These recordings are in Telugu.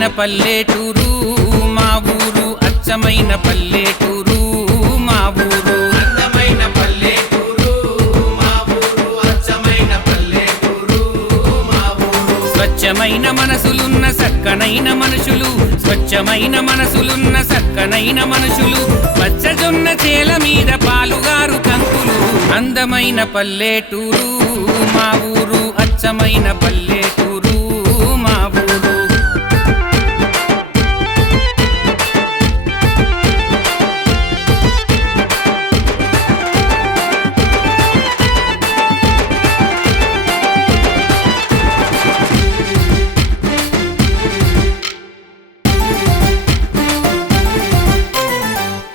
అందమైన పల్లెటూరు మా ఊరు అచ్చమైన పల్లెటూరు మా ఊరు అందమైన పల్లెటూరు మా ఊరు అచ్చమైన పల్లెటూరు మా ఊరు స్వచ్ఛమైన మనసులున్న సక్కనైన మనుషులు స్వచ్ఛమైన మనసులున్న సక్కనైన మనుషులు పచ్చజొన్న చేల మీద పాలుగారు కంకులు అందమైన పల్లెటూరు మా ఊరు అచ్చమైన పల్లెటూరు మా ఊరు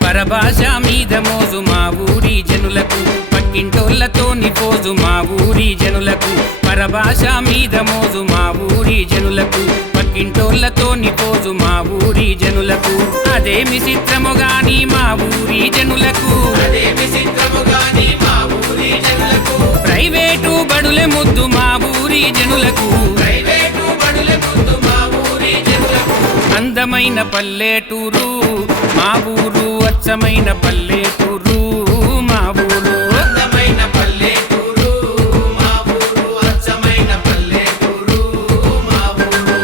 పరభాష మీద మోజు మా ఊరి జనులకు పక్కింటోళ్ళతోని పోజు మా ఊరి జనులకు పరభాష మీద మోజు మా ఊరి జనులకు పక్కింటోళ్ళతోని పోజు మా ఊరి జనులకు అదేమి చిత్రము గాని మా ఊరి జనులకు అదేమి చిత్రము గాని మా ఊరి జనులకు ప్రైవేటు బడులే ముద్దు మా ఊరి జనులకు ప్రైవేటు బడుల ముందు మా ఊరి జనులకు అందమైన పల్లెటూరు మా ఊరు అచ్చమైన పల్లెటూరు మా ఊరు అందమైన పల్లెటూరు మా ఊరు అచ్చమైన పల్లెటూరు మా ఊరు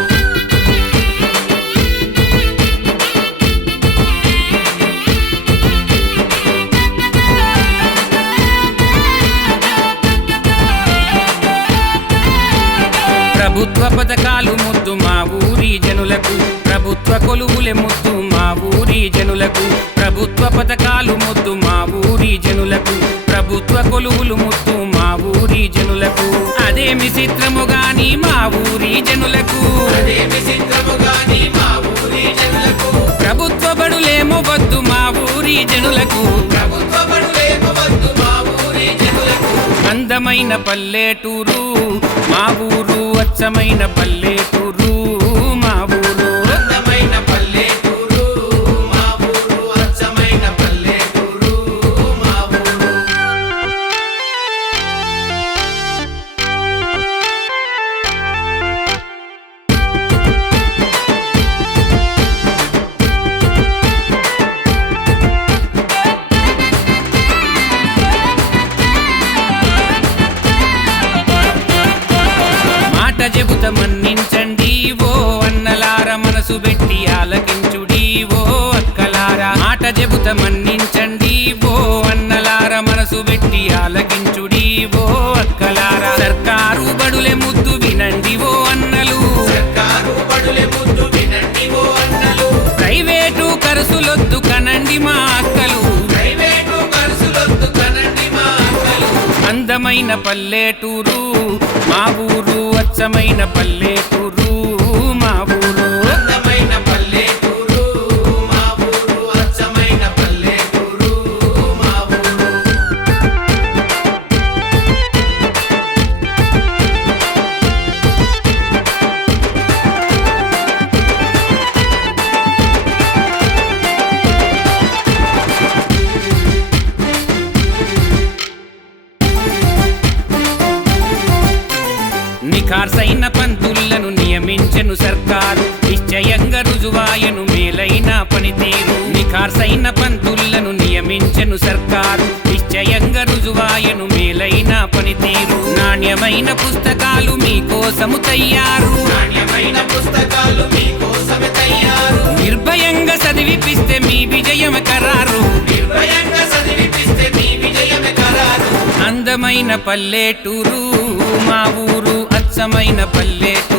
ప్రభుత్వ పథకాలు ముద్దు మా ఊరి జనులకు ప్రభుత్వ కొలువులే ముద్దు మా ఊరి జనులకు ప్రభుత్వ పథకాలు ముద్దు మా ఊరి జనులకు ప్రభుత్వ కొలువులు ముద్దు మా ఊరి జనులకు అదేమి చిత్రము గాని మా ఊరి జనులకు అదేమి చిత్రము గాని మా ఊరి జనులకు ప్రభుత్వ బడులేమో వద్దు మా ఊరి జనులకు ప్రభుత్వ బడులేమో వద్దు మా ఊరి జనులకు అందమైన పల్లెటూరు మా ఊరు అచ్చమైన పల్లెటూరు మా ఊరు అందమైన పల్లెటూరు మా ఊరు అచ్చమైన పల్లెటూరు మా ఊరు మాట చెబుత మన్నించండి ఓ అన్నలార మనసు పెట్టి ఆలకించుడి ఓ అక్కలారా మాట చెబుత మన్నించండి ఓ అన్నలార మనసు పెట్టి ఆలకించుడి ఓ అక్కలారా సర్కారు బడులే ముద్దు వినండి ఓ అన్నలు సర్కారు బడులే ముద్దు వినండి ఓ అన్నలు ప్రైవేటు కరుసులొద్దు కనండి మా అక్కలు ప్రైవేటు ఖర్చులొద్దు కనండి మా అక్కలు అందమైన పల్లెటూరు మా ఊరు అచ్చమైన పల్లెటూరు మా ఊరు అందమైన పల్లెటూరు మా ఊరు అచ్చమైన పల్లెటూరు మా ఊరు నిఖార్సైన పంతులను నియమించెను సర్కారు నిశ్చయంగా రుజువాయను మేలైన పనితీరు నిఖార్సైన పంతులను నియమించెను సర్కారు నిశ్చయంగా రుజువాయను మేలైన పనితీరు నాణ్యమైన పుస్తకాలు మీకోసము తయ్యారు నాణ్యమైన పుస్తకాలు మీకోసమే తయారు నిర్భయంగా చదివిపిస్తే మీ విజయం ఖరారు నిర్భయంగా చదివిపిస్తే మీ విజయమే ఖరారు అందమైన పల్లెటూరు మా ఊరు అచ్చమైన పల్లెటూరు